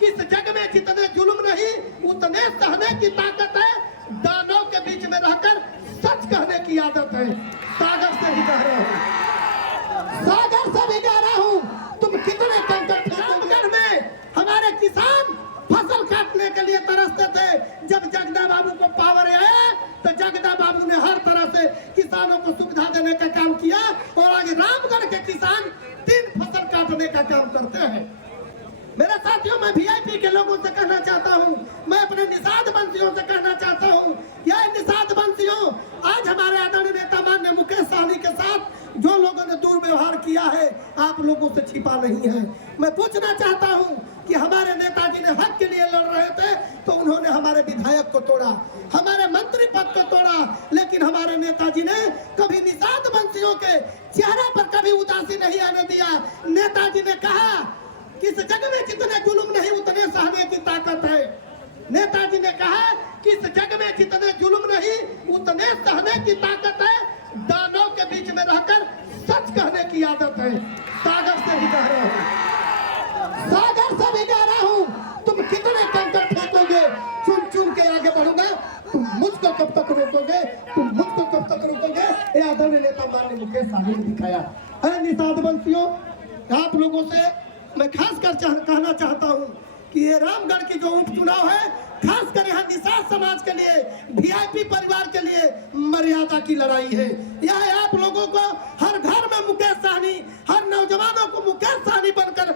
किस जग में जितने जुल्म नहीं उतने सहने की ताकत है। दानव के बीच में रहकर सच कहने की आदत है। सागर से भी कह रहा हूँ, सागर से भी कह रहा हूँ, तुम कितने कंकड़ फेंकोगे में हमारे किसान फसल काटने के लिए तरसते थे। जब जगदा बाबू को पावर आया तो जगदा बाबू ने हर तरह से किसानों को सुविधा देने का काम किया और आज रामगढ़ के किसान 3 फसल काटने का काम करते हैं। मेरे साथियों, मैं वीआईपी के लोगों से कहना चाहता हूं, मैं अपने निषाद वंशियों से कहना चाहता हूं, यह निषाद वंशियों, आज हमारे आदरणीय नेता माननीय मुकेश सहनी के साथ जो लोगों ने दुर्व्यवहार किया है आप लोगों से छिपा नहीं है। मैं पूछना चाहता हूं कि हमारे नेताजी ने हक के लिए लड़ रहे थे तो उन्होंने हमारे विधायक को तोड़ा, हमारे मंत्री पद को तोड़ा, लेकिन हमारे नेताजी ने कभी निषाद वंशियों के चेहरे पर कभी उदासी नहीं आने दिया। नेताजी ने कहा कि इस जग में जितने जुल्म नहीं उतने सहने की ताकत है। नेताजी ने कहा कि इस जग में जितने जुल्म नहीं उतने सहने की ताकत है। दानव के बीच में रहकर सच कहने की आदत है। सागर से भी कह रहा हूँ, सागर से भी कह रहा हूँ, तुम कितने कंकड़ फेंकोगे, चुन चुन के आगे बढ़ूंगा। तुम मुझको कब तक रोकोगे, तुम मुझको कब तक रोकोगे। ये आदरणीय नेता माननीय मुकेश सहनी ने दिखाया है। निषाद वंशियों, आप लोगों से मैं खास कर कहना चाहता हूं कि ये रामगढ़ की जो उपचुनाव है, खास कर यहाँ निषाद समाज के लिए, वीआईपी परिवार के लिए मर्यादा की लड़ाई है। यह आप लोगों को हर घर में मुकेश सहनी, हर नौजवानों को मुकेश सहनी बनकर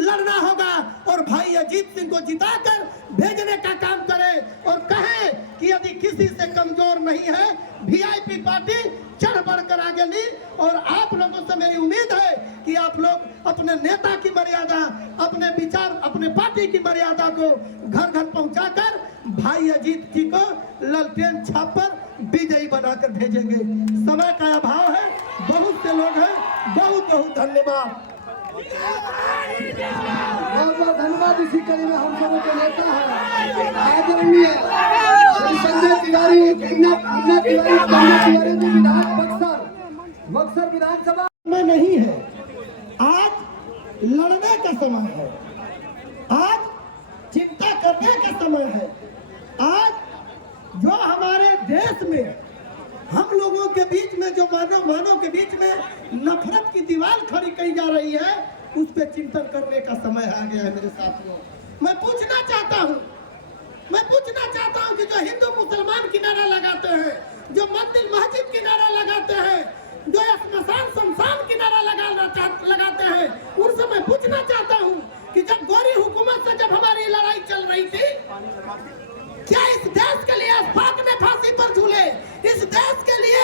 लड़ना होगा और भाई अजीत सिंह को जिताकर भेजने का काम करें और कहें कि यदि किसी से कमजोर नहीं है, वीआईपी पार्टी चढ़ बढ़कर आगे ली। और आप लोगों से मेरी उम्मीद है कि आप लोग अपने नेता की मर्यादा, अपने विचार, अपने पार्टी की मर्यादा को घर घर पहुंचाकर भाई अजीत जी को ललटेन छाप पर विजयी बनाकर भेजेंगे। समय का अभाव है, बहुत से लोग हैं, बहुत बहुत धन्यवाद। बहुत बहुत धन्यवाद। इसी कड़ी में हम सबों के नेता है आदरणीय संजय तिवारी, मुन्ना तिवारी बक्सर विधानसभा में नहीं है। आज लड़ने का समय है, आज चिंता करने का समय है। आज जो हमारे देश में हम लोगों के बीच में जो मानव के बीच में नफरत की दीवार खड़ी की जा रही है, उस पर चिंतन करने का समय आ गया है। मेरे साथियों, मैं पूछना चाहता हूँ कि जो हिंदू मुसलमान किनारा लगाते हैं, जो मंदिर मस्जिद किनारा लगाते हैं, जो स्मशान शमशान किनारा लगाते हैं, उनसे मैं पूछना चाहता हूँ कि जब गोरी हुकूमत से जब हमारी लड़ाई चल रही थी, क्या इस देश के लिए अशफाक ने फांसी पर झूले, इस देश के लिए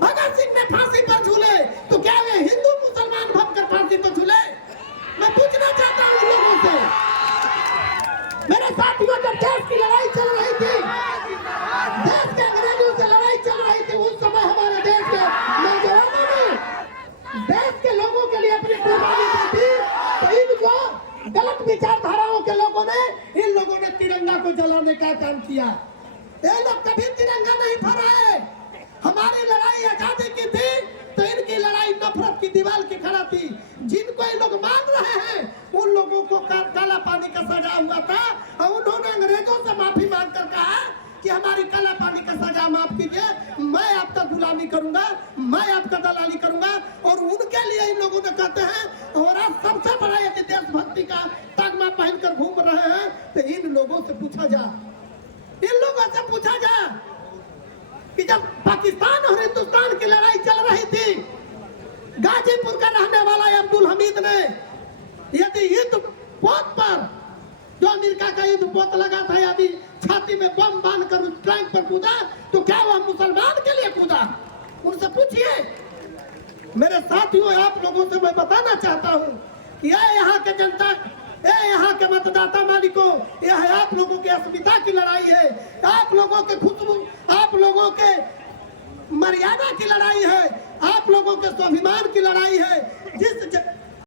भगत सिंह ने फांसी पर झूले, तो क्या वे हिंदू मुसलमान बनकर फांसी पर झूले? मैं पूछना चाहता हूँ लोगों से। मेरे साथियों, जब देश की लड़ाई चल रही थी, देश के अंग्रेजों से लड़ाई चल रही थी, उस समय हमारे देश के नौजवानों ने देश के लोगों के लिए अपनी कुर्बानी दी थी। तो इन जो गलत विचारधाराओं के लोगों ने, इन लोगों ने तिरंगा को जलाने का काम किया। ये लोग कभी तिरंगा नहीं फहराए। हमारी लड़ाई आजादी की थी तो इनकी लड़ाई नफरत की दीवार की खड़ा थी। जिनको ये लोग मान रहे हैं, उन लोगों को काला पानी का सजा हुआ था और उन्होंने अंग्रेजों से माफी मांगकर कहा कि हमारी काला पानी का सजा माफ कीजिए, मैं आपका गुलामी करूंगा, मैं आपका दलाली करूंगा। और उनके लिए इन लोगों ने कहते हैं, और आज सबसे बड़ा यदि देशभक्ति का तगमा पहनकर घूम रहे हैं, तो इन लोगों से पूछा जा कि जब पाकिस्तान और हिंदुस्तान की लड़ाई चल रही थी, गाजीपुर का रहने वाला अब्दुल हमीद ने यदि युद्ध पोत पर, जो अमेरिका का युद्ध पोत लगा था, यदि छाती में बम बांधकर उस टैंक पर कूदा, तो क्या वह मुसलमान के लिए कूदा? उनसे पूछिए। मेरे साथियों, आप लोगों से मैं बताना चाहता हूँ कि यहाँ के जनता, यहाँ के मतदाता मालिकों, यह आप लोगों के अस्मिता की लड़ाई है, आप लोगों के खुशबू, आप लोगों के मर्यादा की लड़ाई है, आप लोगों के स्वाभिमान की लड़ाई है। जिस